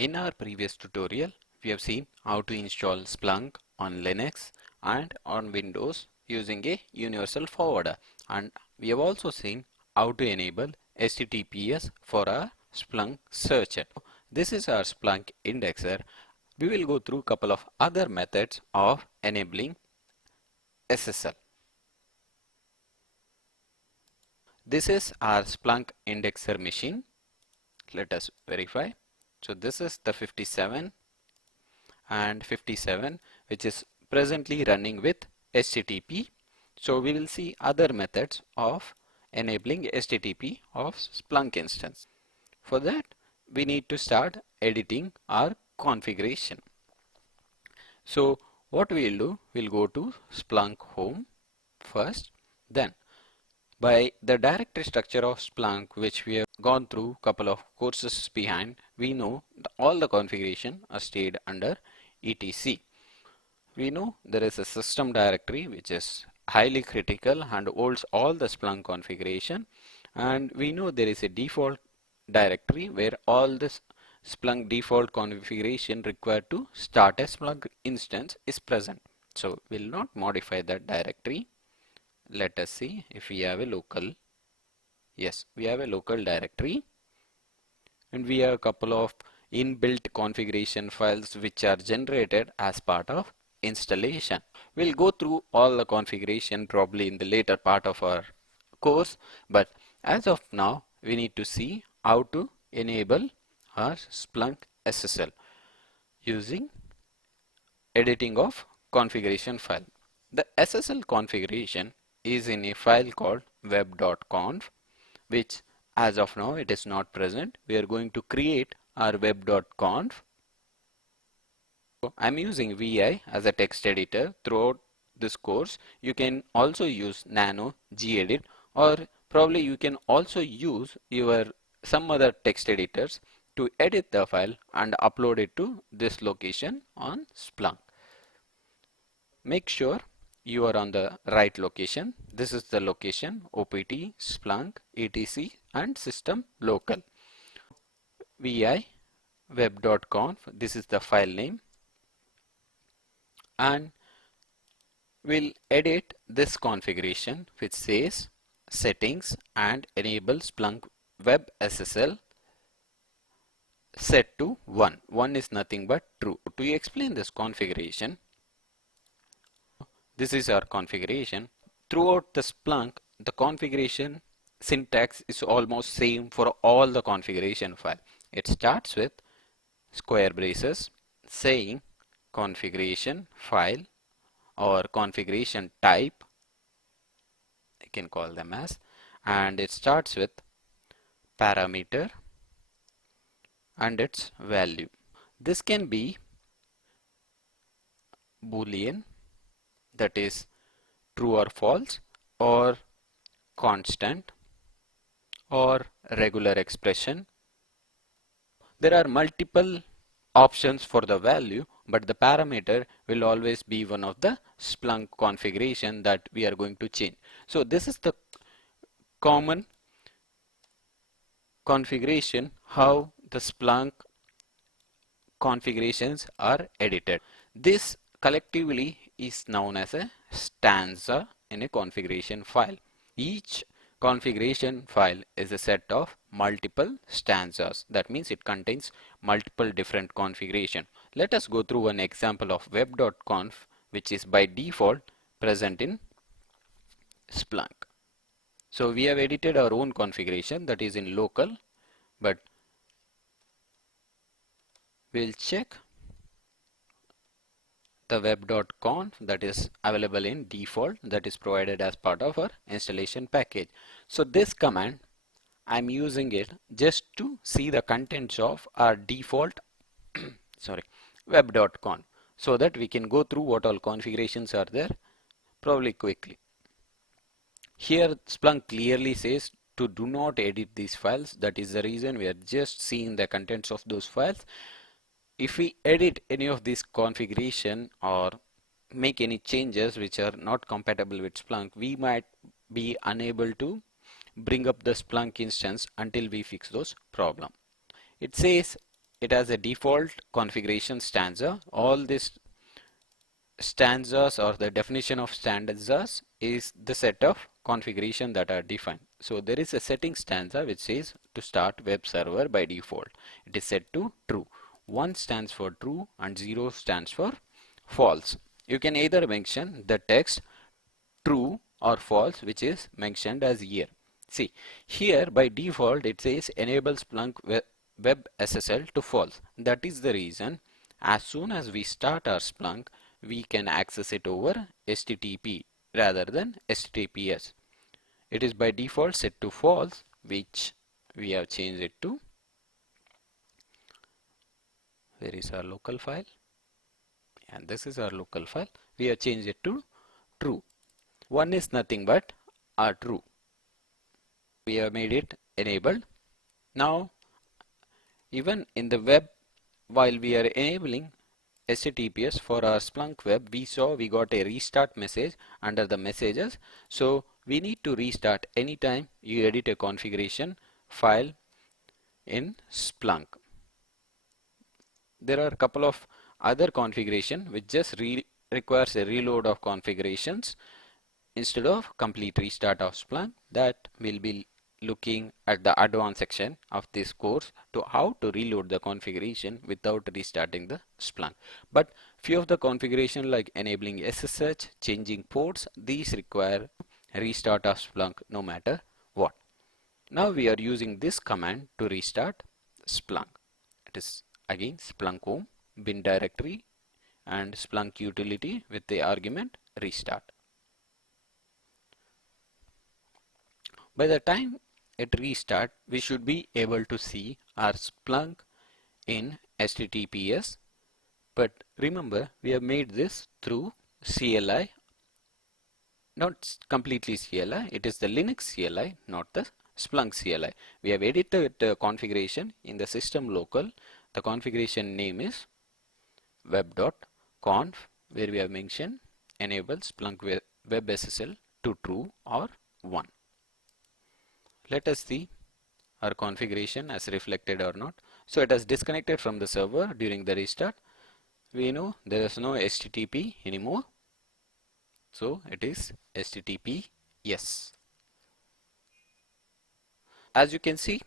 In our previous tutorial, we have seen how to install Splunk on Linux and on Windows using a universal forwarder, and we have also seen how to enable HTTPS for our Splunk searcher. This is our Splunk indexer. We will go through a couple of other methods of enabling SSL. This is our Splunk indexer machine. Let us verify. So this is the 57 and 57 which is presently running with HTTP. So we will see other methods of enabling HTTP of Splunk instance. For that we need to start editing our configuration. So what we will do, we'll go to Splunk home first, then by the directory structure of Splunk, which we have gone through a couple of courses behind, we know all the configuration are stayed under etc. We know there is a system directory which is highly critical and holds all the Splunk configuration, and we know there is a default directory where all this Splunk default configuration required to start a Splunk instance is present. So we'll not modify that directory. Let us see if we have a local. Yes, we have a local directory, and we have a couple of inbuilt configuration files which are generated as part of installation. We'll go through all the configuration probably in the later part of our course, but as of now we need to see how to enable our Splunk SSL using editing of configuration file. The SSL configuration is in a file called web.conf, which as of now it is not present. We are going to create our web.conf. So I'm using VI as a text editor throughout this course. You can also use Nano, gedit, or probably you can also use your some other text editors to edit the file and upload it to this location on Splunk. Make sure you are on the right location. This is the location: OPT, Splunk, etc, and system local. VI web.conf, this is the file name, and we'll edit this configuration which says settings and enable Splunk web SSL set to 1. 1 is nothing but true. To explain this configuration, this is our configuration. Throughout the Splunk, the configuration syntax is almost same for all the configuration file. It starts with square braces saying configuration file or configuration type, I can call them as, and it starts with parameter and its value. This can be Boolean, that is true or false, or constant, or regular expression. There are multiple options for the value, but the parameter will always be one of the Splunk configuration that we are going to change. So this is the common configuration how the Splunk configurations are edited. This collectively is known as a stanza in a configuration file. Each configuration file is a set of multiple stanzas. That means it contains multiple different configuration. Let us go through an example of web.conf, which is by default present in Splunk. So we have edited our own configuration that is in local, but we'll check the web.conf that is available in default, that is provided as part of our installation package. So this command, I'm using it just to see the contents of our default web.conf, so that we can go through what all configurations are there probably quickly. Here Splunk clearly says to do not edit these files. That is the reason we are just seeing the contents of those files. If we edit any of this configuration or make any changes which are not compatible with Splunk, we might be unable to bring up the Splunk instance until we fix those problems. It says it has a default configuration stanza. All these stanzas or the definition of stanzas is the set of configuration that are defined. So there is a setting stanza which says to start web server by default. It is set to true. 1 stands for true and 0 stands for false. You can either mention the text true or false which is mentioned as here. See, here by default it says enable Splunk web SSL to false. That is the reason as soon as we start our Splunk, we can access it over HTTP rather than HTTPS. It is by default set to false, which we have changed it to, where is our local file? And this is our local file. We have changed it to true. 1 is nothing but our true. We have made it enabled. Now, even in the web, while we are enabling HTTPS for our Splunk web, we saw we got a restart message under the messages. So we need to restart anytime you edit a configuration file in Splunk. There are a couple of other configuration which just requires a reload of configurations instead of complete restart of Splunk. That will be looking at the advanced section of this course to how to reload the configuration without restarting the Splunk. But few of the configuration like enabling SSH, changing ports, these require restart of Splunk no matter what. Now we are using this command to restart Splunk. It is again Splunk home, bin directory and Splunk utility with the argument restart. By the time it restart, we should be able to see our Splunk in HTTPS. But remember, we have made this through CLI, not completely CLI. It is the Linux CLI, not the Splunk CLI. We have edited the configuration in the system local. The configuration name is web.conf, where we have mentioned enable Splunk web SSL to true or 1. Let us see our configuration as reflected or not. So it has disconnected from the server during the restart. We know there is no HTTP anymore. So it is HTTP yes. As you can see,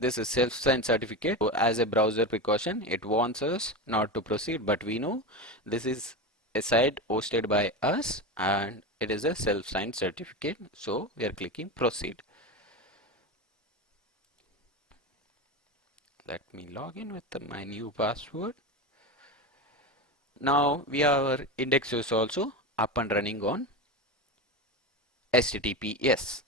this is self-signed certificate. So as a browser precaution, it wants us not to proceed, but we know this is a site hosted by us and it is a self-signed certificate. So we are clicking proceed. Let me log in with my new password. Now we have our index is also up and running on HTTPS.